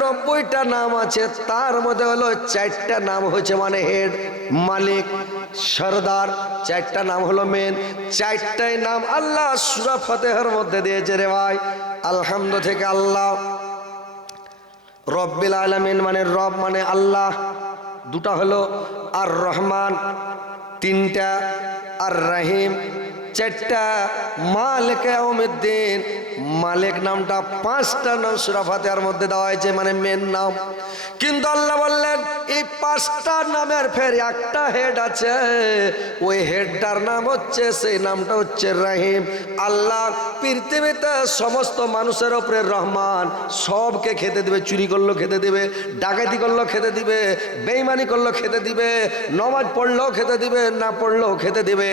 99টা নাম আছে, তার মধ্যে হলো 4টা নাম হচ্ছে মানে হেড, মালিক, সরদার। 4টা নাম হলো মেন, 4টাই নাম আল্লাহ সূরা ফাতিহার মধ্যে দিয়েছে রে ভাই। আলহামদু থেকে আল্লাহ, রব্বিল আলামিন মানে রব মানে আল্লাহ, 2টা হলো আর রহমান, 3টা আর রহিম, 4টা মালিক ইয়াউমিদ্দিন। মালিক নামটা 5টা নাম সূরা ফাতিহার মধ্যে দেওয়া হয়েছে মানে মেন নাম। কিন্তু আল্লাহ বললেন এই 5টা নামের ফের একটা হেড আছে, ওই হেডটার নাম হচ্ছে, সেই নামটা হচ্ছে রহিম। আল্লাহ পৃথিবীতে সমস্ত মানুষের উপরে রহমান, সবকে খেতে দিবে, চুরি করলো খেতে দিবে, ডাকাতি করলো খেতে দিবে, বেঈমানি করলো খেতে দিবে, নামাজ পড়লেও খেতে দিবে, না পড়লেও খেতে দিবে।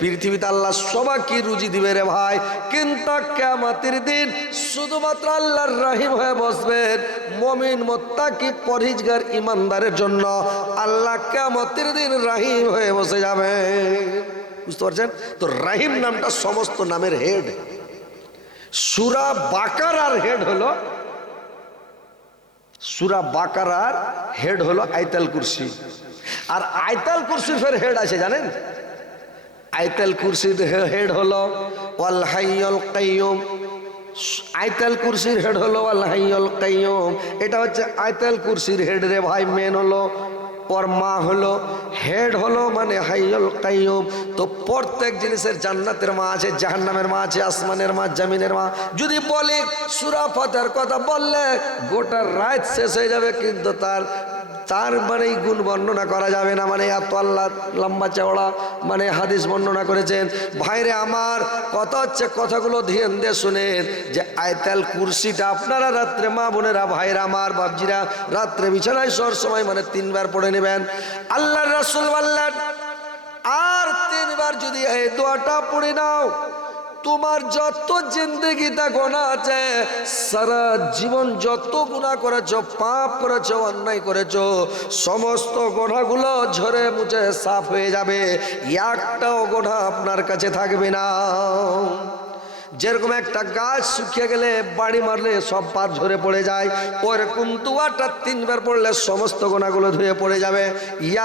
পৃথিবীতে আল্লাহ সবাইকে রুজি দিবে রে ভাই। কিন্তু কিয়ামতের দিন শুধুমাত্র আল্লাহর রহিম হয়ে বসবেন মুমিন, মুত্তাকি, পরহেজগার, ইমানদারের জন্য আল্লাহ কিয়ামতের দিন রহিম হয়ে বসে যাবে। বুঝতে পারছেন তো? রহিম নামটা সমস্ত নামের হেড। সূরা বাকারার হেড হলো, সূরা বাকারার হেড হলো আয়াতুল কুরসি। আর আয়াতুল কুরসির ফের হেড আছে জানেন? আয়াতুল কুরসির হেড হলো ওয়াল হাইয়ুল কাইয়ুম। আয়াতুল কুরসির হেড হলো ওয়াল হাইয়ুল কাইয়ুম। এটা হচ্ছে আয়াতুল কুরসির হেড রে ভাই। মেন হলো ওর মা হলো, হেড হলো মানে হাইয়ুল কাইয়ুম। তো প্রত্যেক জিনিসের জান্নাতের মা আছে, জাহান্নামের মা আছে, আসমানের মা, জমিনের মা। যদি বলি সূরা ফাতিহার কথা বললে গোটা রাত শেষ হয়ে যাবে, কিন্তু তার মানে গুণ বর্ণনা করা যাবে না। মানে এত আল্লাহ লম্বা চওড়া মানে হাদিস বর্ণনা করেছেন। ভাইরে আমার কথা হচ্ছে, কথাগুলো ধ্যান দিয়ে শুনেন যে আয়াতুল কুরসিটা আপনারা রাত্রে, মা বোনেরা, ভাইরা আমার, বাপজিরা, রাত্রে বিছানায় শোয়ার সময় মানে 3 বার পড়ে নেবেন। আল্লাহর রাসূল বললেন আর 3 বার যদি এই দোয়াটা পড়ে নাও, তোমার যত জিন্দগিতে গুনাহ আছে, সারা জীবন যত গুনাহ করেছো, পাপ করেছো, অন্যায় করেছো, সমস্ত গুনাহগুলো ঝরে মুছে সাফ হয়ে যাবে। একটাও গুনাহ আপনার কাছে থাকবে না। যেরকম একটা গাছ শুকিয়ে গেলে বাড়ি মারলে সব পাত ঝরে পড়ে যায়, ওরকম দোয়াটা 3 বার পড়লে সমস্ত গুনাহগুলো ধুয়ে পড়ে যাবে।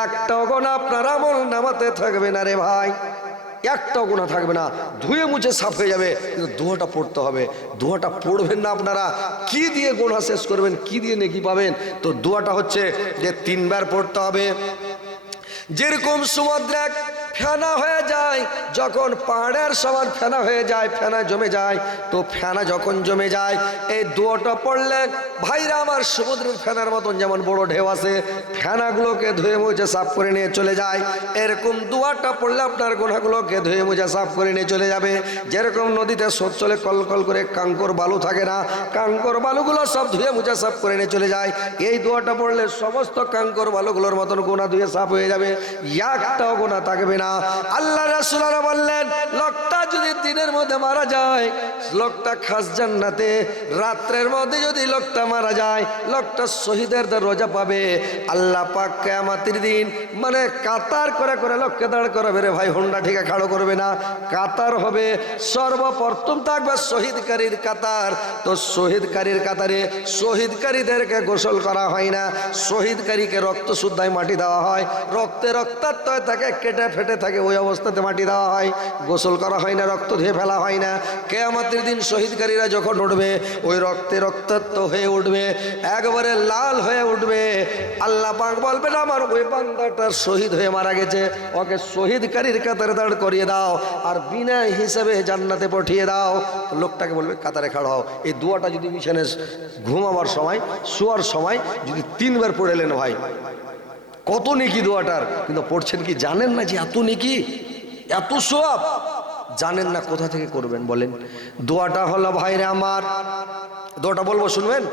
একটাও গুনাহ আপনার আমল নামাতে থাকবে না রে ভাই, একটাও গুনাহ থাকবে না, ধুয়ে মুছে সাফ হয়ে যাবে। কিন্তু দোয়াটা পড়তে হবে। দোয়াটা পড়বেন না আপনারা, কি দিয়ে গুনাহ শেষ করবেন, কি দিয়ে নেকি পাবেন? তো দোয়াটা হচ্ছে যে 3 বার পড়তে হবে। যেরকম সমুদ্রে ফেনা হয়ে যায়, যখন পাহাড়ের সমান ফেনা হয়ে যায়, ফেনা জমে যায়, তো ফেনা যখন জমে যায় এই দোয়াটা পড়লে ভাইরা আমার সমুদ্রের ফেনার মতন যেমন বড় ঢেউ আছে, ফেনাগুলোকে ধুয়ে মুছে সাফ করে নিয়ে চলে যায়। এরকম দোয়াটা পড়লে আপনার গুনাহগুলোকে ধুয়ে মুছে সাফ করে নিয়ে চলে যাবে। যেরকম নদীতে স্রোত চলে কলকল করে, কাঙ্কর বালু থাকে না, কাঙ্কর বালুগুলো সব ধুয়ে মুছে সাফ করে নিয়ে চলে যায়। এই দোয়াটা পড়লে সমস্ত কাঙ্কর বালুগুলোর মতন গুনাহ ধুয়ে সাফ হয়ে যাবে, একটাও গুনাহ থাকবে না। আল্লাহ রাসূলরা বললেন লোকটা যদি দিনের মধ্যে মারা যায়, লোকটা খাস জান্নাতে। রাত্রের মধ্যে যদি লোকটা মারা যায়, লোকটা শহীদের দরজা পাবে। আল্লাহ পাক কিয়ামতের দিন মানে কাতার করে করে লোককে দাঁড় করাবে রে ভাই। হোন্ডা ঠিকা খাড়ো করবে না, কাতার হবে। সর্বপ্রথম থাকবে শহীদকারীর কাতার। তো শহীদকারীর কাতারে শহীদকারীদেরকে গোসল করা হয় না, শহীদকারীকে রক্ত শুদ্ধায় মাটি দেওয়া হয়, রক্তে রক্তাক্ত থাকে, কেটে ফেটে থাকে, ওই অবস্থাতে মাটি দেওয়া হয়, গোসল করা হয় না, রক্ত ধুয়ে ফেলা হয় না। কিয়ামতের দিন শহীদকারীরা যখন উঠবে, ওই রক্তে রক্তাক্ত হয়ে উঠবে, একবারে লাল হয়ে উঠবে। আল্লাহ পাক বলবেন আমার ওই বান্দাটা শহীদ হয়ে মারা গেছে, ওকে শহীদকারীর কাতারে দাঁড় করিয়ে দাও আর বিনা হিসাবে জান্নাতে পাঠিয়ে দাও। লোকটাকে বলবে কাতারে খাড়া হও। এই দোয়াটা যদি বিছানে ঘুমাবার সময়, শোয়ার সময় যদি 3 বার পড়েলেন ভাই, কত নেকি দোয়াটার। কিন্তু পড়ছেন কি জানেন না যে এত নেকি, এত সওয়াব জানেন না, কোথা থেকে করবেন বলেন? দোয়াটা হলো ভাইরে আমার, দোয়াটা বলবো শুনবেন?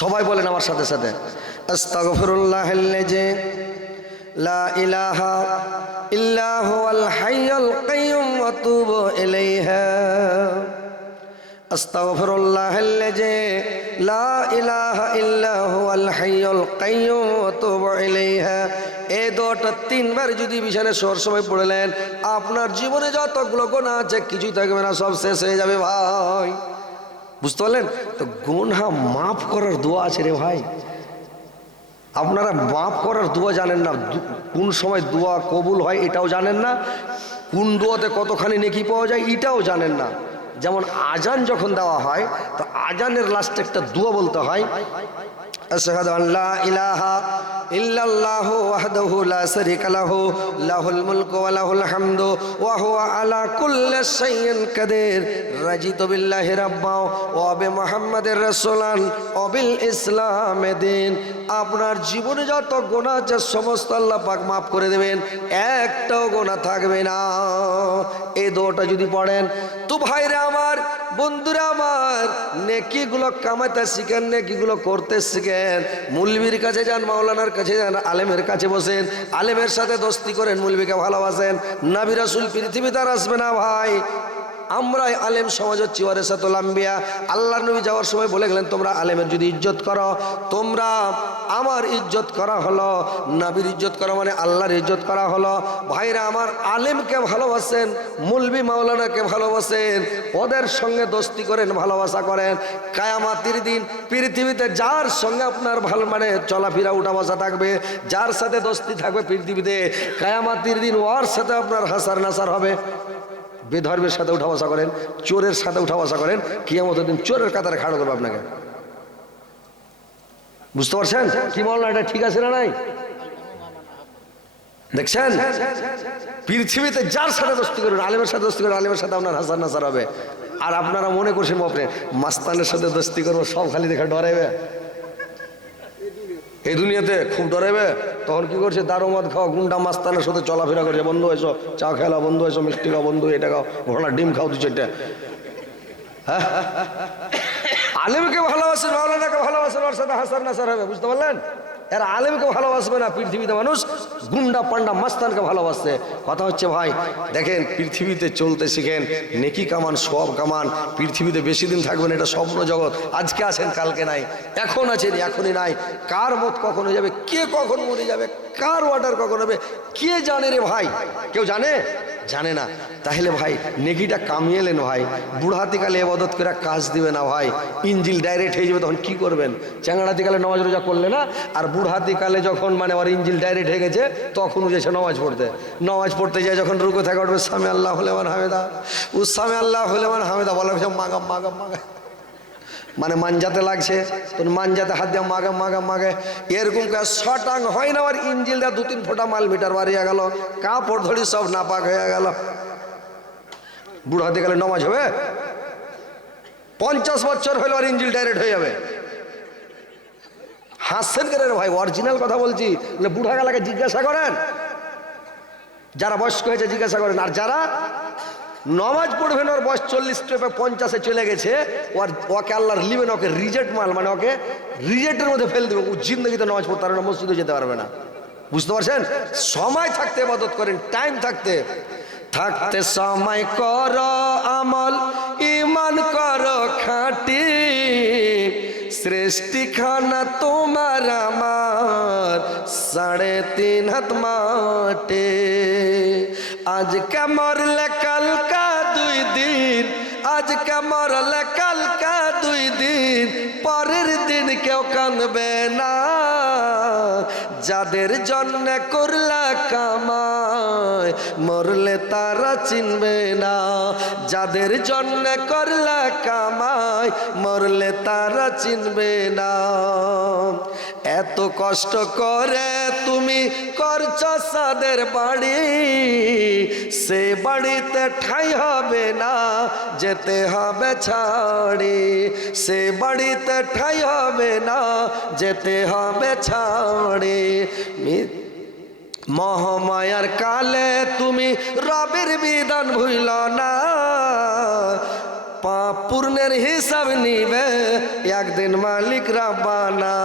সবাই বলেন আমার সাথে সাথে, আস্তাগফিরুল্লাহাল্লাযী লা ইলাহা ইল্লা হুয়াল হাইয়ুল কাইয়ুম ওয়া আতুবু ইলাইহি। আস্তাগফিরুল্লাহাল্লাযী লা ইলাহা ইল্লা হুয়াল হাইয়ুল কাইয়ুম ওয়া আতুবু ইলাইহি। এই দোয়াটা 3 বার যদি বিছানায় শোয়ার সময় পড়লেন, আপনার জীবনে যতগুলো গুনাহ আছে কিছুই থাকবে না, সব শেষ হয়ে যাবে ভাই। বুঝতে পারলেন? তো গুনাহ মাফ করার দোয়া আছে রে ভাই। আপনারা মাফ করার দোয়া জানেন না, কোন সময় দোয়া কবুল হয় এটাও জানেন না, কোন দোয়াতে কতখানি নেকি পাওয়া যায় এটাও জানেন না। যেমন আজান যখন দেওয়া হয় তো আজানের লাস্টে একটা দোয়া বলতে হয়, আশহাদু আল্লা ইলাহা ইল্লাল্লাহু ওয়াহদাহু লা শারীকা লাহু লাহুল মুলকু ওয়া লাহুল হামদু ওয়া হুয়া আলা কুল্লি শাইইন কাদির রাজিতু বিল্লাহি রাব্বা ওয়া বিমুহাম্মাদির রাসূলান ওয়া বিল ইসলামি দীন। আপনার জীবনে যত গুনাহ আছে সমস্ত আল্লাহ পাক মাফ করে দেবেন, একটাও গুনাহ থাকবে না। এই দোয়াটা যদি পড়েন তো ভাইরা আমার, বন্ধুরা আমার, নেকিগুলো কামাতে শিখেন, নেকিগুলো করতে শিখেন। মুলবির কাছে যান, মাওলানার কাছে যান, আলেমের কাছে বসেন, আলেমের সাথে দোস্তি করেন, মুলবিকে ভালোবাসেন। নবী রাসূল পৃথিবীতে আর আসবে না ভাই। আমরাই আলেম সমাজ হচ্ছি ওয়ারাসাতুল আম্বিয়া। আল্লাহর নবী যাওয়ার সময় বলে গেলেন, তোমরা আলেমের যদি ইজ্জত করো, তোমরা আমার ইজ্জত করা হলো, নবীর ইজ্জত করা মানে আল্লাহর ইজ্জত করা হলো। ভাইরা আমার, আলেমকে ভালোবাসেন, মুলবি মাওলানাকে ভালোবাসেন, ওদের সঙ্গে দোস্তি করেন, ভালোবাসা করেন। কিয়ামতের দিন পৃথিবীতে যার সঙ্গে আপনার ভালো মানে চলাফেরা উঠা বসা থাকবে, যার সাথে দোস্তি থাকবে পৃথিবীতে, কিয়ামতের দিন ওর সাথে আপনার হাসার নাসার হবে। বেধর্মের সাথে উঠা বসা করেন, চোরের সাথে উঠা বসা করেন, কিয়ামতের দিন চোরের কাতারে খাড়ো করবে আপনাকে। বুঝতে পারছেন কি বললাম? এটা ঠিক আছে না নাই? দেখছেন, পৃথিবীতে যার সাথে দোস্তি করবেন, আলেমের সাথে দোস্তি করবেন, আলেমের সাথে আপনার হাসার নাসার হবে। আর আপনারা মনে করছেন আপনি মাস্তানের সাথে দোস্তি করবো, সব খালি দেখে ডরাইবে। এই দুনিয়াতে খুব ডরাইবে। তখন কি করছে, দারুমদ খাওয়া গুন্ডা মাস্তানের সাথে চলাফেরা করছে, বন্ধু এসো চা খেলা, বন্ধু এসো মিষ্টি খাও, বন্ধু এটা খাও, ঘোড়া ডিম খাও, দু চারটা। হ্যাঁ, আলেমকে ভালোবাসেন, মাওলানাকে ভালোবাসেন, ওর সাথে হাসার নাসার হবে। বুঝতে পারলেন? এরা আলেমকে ভালোবাসবে না, পৃথিবীতে মানুষ গুন্ডা পান্ডা মাস্তানকে ভালোবাসছে। কথা হচ্ছে ভাই, দেখেন পৃথিবীতে চলতে শিখেন, নেকি কামান, সব কামান। পৃথিবীতে বেশি দিন থাকবেন, এটা স্বপ্ন জগৎ। আজকে আছেন, কালকে নাই, এখন আছেন, এখনই নাই। কার মত কখন হয়ে যাবে, কে কখন মরে যাবে, কার অর্ডার কখন হবে, কে জানে রে ভাই? কেউ জানে? জানে না। তাহলে ভাই নেকিটা কামিয়ে এলেন ভাই, বুড়াতিকালে এবাদত করে কাজ দিবে না ভাই, ইঞ্জিল ডাইরেক্ট হয়ে যাবে। তখন কি করবেন? চ্যাংড়াতিকালে নামাজ রোজা করলে না, আর বুড়াতিকালে যখন মানে ওর ইঞ্জিল ডাইরেক্ট হয়ে গেছে, তখন উঠেছে নামাজ পড়তে যায়, যখন রুকু থেকে উঠবে সামি আল্লাহ হলেমান হামেদা, ও সামি আল্লাহ হলেমান হামেদা বলা হয়েছে মাগাম মাগাম মাগা, মানে মানজাতে লাগছে, তো মানজাতে হাত দিয়ে মাগে মাগে মাগে, এরকম শটাং হয় না। আর ইঞ্জিল দা 2-3 ফোঁটা মাল মিটার বাড়িয়ে গেল, কাপড় ধরি সব নাপাক হয়ে গেল। বুড়ো হাতে গেলে নামাজ হবে? 50 বছর হইলো আর ইঞ্জিল ডাইরেক্ট হয়ে যাবে। হাসছেন কেন ভাই? অরিজিনাল কথা বলছি। বুড়া গেলাকে জিজ্ঞাসা করেন, যারা বয়স্ক হয়েছে জিজ্ঞাসা করেন। আর যারা নমাজ পড়বেন, ওর বয়স 40 থেকে 50-এ চলে গেছে, ওকে আল্লাহর লিবেন, ওকে রিজেক্ট মাল, মানে ওকে রিজেক্টের মধ্যে ফেল দেবে। ও জিন্দগিতে নমাজ পড়তে পারবে না, মসজিদে যেতে পারবে না। বুঝতে পারছেন? সময় থাকতে ইবাদত করেন, টাইম থাকতে থাকতে সময় করো আমল, ঈমান করো খাঁটি, সৃষ্টি খানা তোমার আমার 3.5 হাত মাটি। আজকে মরলে কালকা 2 দিন, আজকে মরলে কালকা 2 দিন, পরের দিন কেউ কাঁদবে না। যাদের জন্য করলা কামাই, মরলে তারা চিনবে না। যাদের জন্য করলা কামাই, মরলে তারা চিনবে না। এত কষ্ট করে তুমি করছো সাদের বাড়ি, সে বাড়িতে ঠাঁই হবে না, যেতে হবে ছাড়ি। সে বাড়িতে ঠাঁই হবে না, যেতে হবে ছাড়ি। মহামায়ার কালে তুমি রবের বিধান ভুইল না, পাপ পূর্ণের হিসাব নিবে একদিন মালিক রাব্বানা।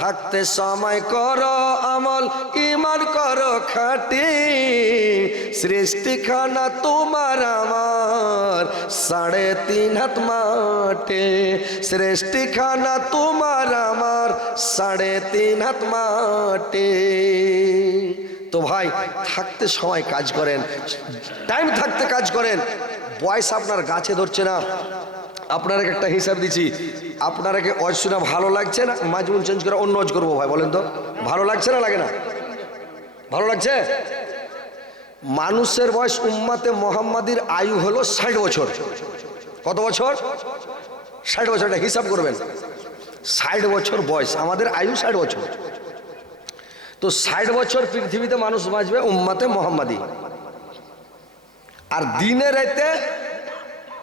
থাকতে সময় করো আমল, ঈমান করো খাঁটি, সৃষ্টিখানা তোমার আমার 3.5 হাত মাটি। সৃষ্টিখানা তোমার আমার 3.5 হাত মাটি। তো ভাই থাকতে সময় কাজ করেন, টাইম থাকতে কাজ করেন। বয়স আপনার গাছে ধরছে না, আপনারা একটা হিসাব দিচ্ছি, আপনারা কি ওয়াজ শুনে ভালো লাগছে না মাজমুন চেঞ্জ করে অন্য ওয়াজ করবো ভাই বলেন তো? ভালো লাগছে না লাগে না? ভালো লাগছে? মানুষের বয়স উম্মাতে মোহাম্মদীর আয়ু হলো 60 বছর। কত বছর? 60 বছর। এটা হিসাব করবেন, 60 বছর বয়স, আমাদের আয়ু 60 বছর। তো 60 বছর পৃথিবীতে মানুষ বাঁচবে উম্মাতে মোহাম্মদী। আর দিনে রাতে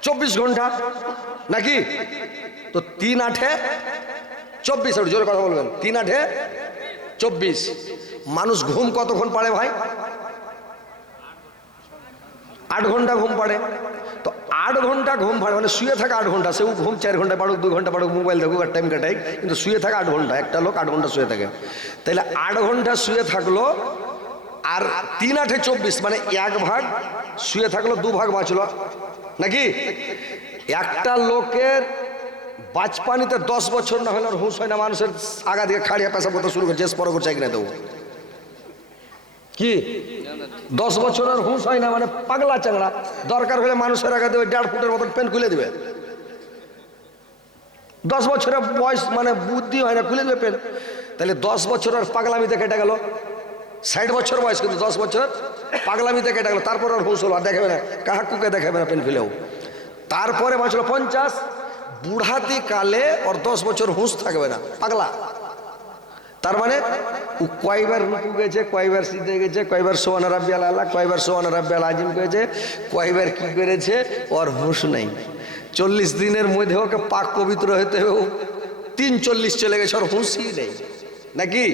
24 ঘন্টা নাকি? তো 3 8 24, জোরে কথা বলবেন, 3 8 24। মানুষ ঘুম কতক্ষণ পারে ভাই? 8 ঘন্টা ঘুম পারে। তো 8 ঘন্টা ঘুম পারে মানে শুয়ে থাকে 8 ঘন্টা, সেও ঘুম 4 ঘন্টা পাড়ুক, 2 ঘন্টা পাড়ুক, মোবাইল দেখুক আর টাইম কাটাই, কিন্তু শুয়ে থাকে 8 ঘন্টা। একটা লোক 8 ঘন্টা শুয়ে থাকে, তাহলে 8 ঘন্টা শুয়ে থাকলো, আর 3 8 24 মানে 1 ভাগ শুয়ে থাকলো, 2 ভাগ বাঁচলো নাকি? একটা লোকের বাঁচপানিতে 10 বছর না হলে হুঁশ হয় না, মানুষের আগা দিকে খাড়িয়া পেশা করতে শুরু করছে, পরে করছে কিনা দেবো কি 10 বছরের হুঁশ হয় না, মানে পাগলা চাংড়া। দরকার হলে মানুষের আগে দেবে 1.5 ফুটের মতন পেন খুলে দিবে। 10 বছরের বয়স মানে বুদ্ধি হয় না, খুলে দেবে পেন। তাহলে 10 বছরের পাগলামিতে কেটে গেল। 60 বছর বয়স, কিন্তু 10 বছর পাগলামিতে কেটে গেল। তারপর আর হুঁশ হলো, আর দেখাবে না, কাহাকুকে দেখাবে না পেন খুলেও। তারপরে বাঁচলো 50। বুড়াতি কালে ওর 10 বছর হুঁশ থাকবে না, পাগলা। তার মানে ও কয়বার রুকু গেছে, কয়বার সিদ্ধে গেছে, কয়বার সোহানা রাব্বিয়াল আলা, কয়বার সোহানা রাব্বিয়াল আজিম করেছে, কয়বার কি করেছে, ওর হুঁশ নেই। 40 দিনের মধ্যে ওকে পাক পবিত্র হতে হবে, 3-40 চলে গেছে, ওর হুঁশই নেই নাকি?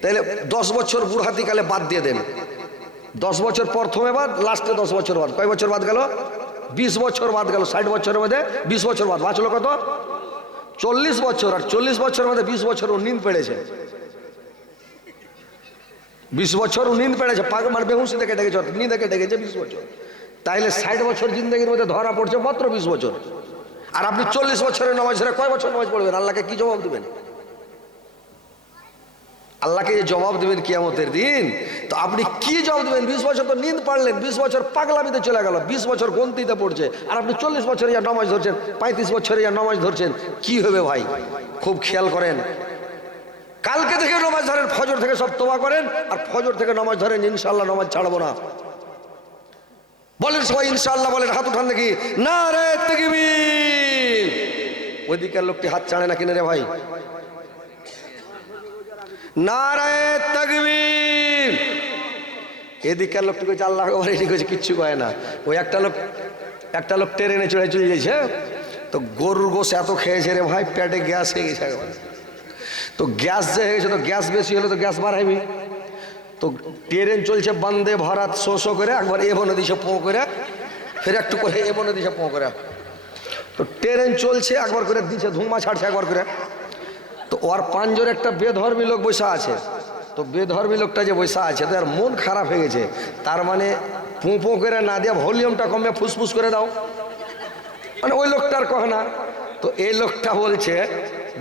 তাহলে 10 বছর বুড়াতিকালে বাদ দিয়ে দেন। 10 বছর প্রথমে বাদ, লাস্টে 10 বছর বাদ। কয় বছর বাদ গেল? 20 বছর বাদ গেল। 60 বছরের মধ্যে 20 বছর বাদ, বাঁচলো কত? 40 বছর। আর 40 বছরের মধ্যে 20 বছর ও নিন্দ পেড়েছে। 20 বছর ও নিন্দ পেড়েছে, পাগ মানে বেহুঁশিতে কেটে গেছে, নিন্দে কেটে গেছে 20 বছর। তাইলে 60 বছর জিন্দগির মধ্যে ধরা পড়ছে মাত্র 20 বছর। আর আপনি 40 বছরের নামাজ ছেড়ে কয় বছর নামাজ পড়বেন? আল্লাহকে কি জবাব দিবেন? আল্লাহকে যে জবাব দেবেন কিয়ামতের দিন, তো আপনি কি জবাব দেবেন? 20 বছর তো নিন্দ পারলেন, 20 বছর পাগলামিতে চলে গেল, 20 বছর গন্তিতে পড়ছে, আর আপনি 40 বছরে যা নামাজ ধরছেন, 35 বছরে যা নামাজ ধরছেন, কি হবে ভাই? খুব খেয়াল করেন, কালকে থেকে নামাজ ধরেন, ফজর থেকে সব তোবা করেন, আর ফজর থেকে নামাজ ধরেন, ইনশাআল্লাহ নামাজ ছাড়বো না। বলেন সবাই ইনশাআল্লাহ, বলেন, হাত উঠান দেখি, নারে তাকবীর। ওইদিকের লোকটি হাত ছাড়ে না কিনে রে ভাই? নারায়ে তাকবীর। এদিকের লোকটি কইছে আল্লাহু আকবার, এদিকে কইছে কিচ্ছু কয় না। ওই একটা লোক ট্রেনে চড়ে চলে গেছে, তো গরুর গোশ এত খেয়েছে রে ভাই, পেটে গ্যাস হয়ে গেছে একবার। তো গ্যাস যে হয়ে গেছে, তো গ্যাস বেশি হলে তো গ্যাস বাড়াইবি। তো ট্রেন চলছে বন্দে ভারত, শো করে একবার এ বনে দিছে পো করে, ফের একটু করে এ বনে দিছে পো করে। তো ট্রেন চলছে, একবার করে দিচ্ছে, ধুমা ছাড়ছে একবার করে। তো ওর পাঁচজন একটা বেধর্মী লোক বসা আছে। তো বেধর্মী লোকটা যে বসা আছে, তো আর মন খারাপ হয়ে গেছে। তার মানে পো করে না দিয়ে ভলিউমটা কমে ফুসফুস করে দাও, মানে ওই লোকটার কহ না। তো এই লোকটা বলছে,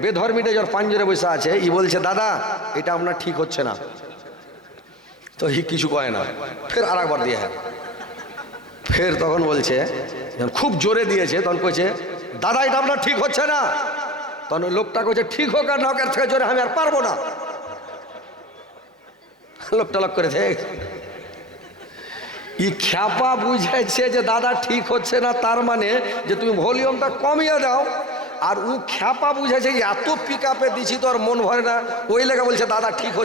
বেধর্মীটা যার পাঁচজনে বসা আছে, ই বলছে, দাদা এটা আপনার ঠিক হচ্ছে না। তো হি কিছু কয় না, ফের আর একবার দিয়ে, ফের তখন বলছে, খুব জোরে দিয়েছে, তখন কইছে, দাদা এটা আপনার ঠিক হচ্ছে না। তখন ওই লোকটা কইছে, ঠিক হোক আর নকের থেকে জোরে আমি আর পারবো না। লোকটা লক করেছে, ই খ্যাপা বুঝাইছে যে দাদা ঠিক হচ্ছে না, তার মানে যে তুমি ভলিউমটা কমিয়ে দাও। আর ও খ্যাপা বুঝাইছে এত পিক আপে দিছি তো আর মন ভরে না, ওই লেখা বলছে দাদা ঠিক হচ্ছে।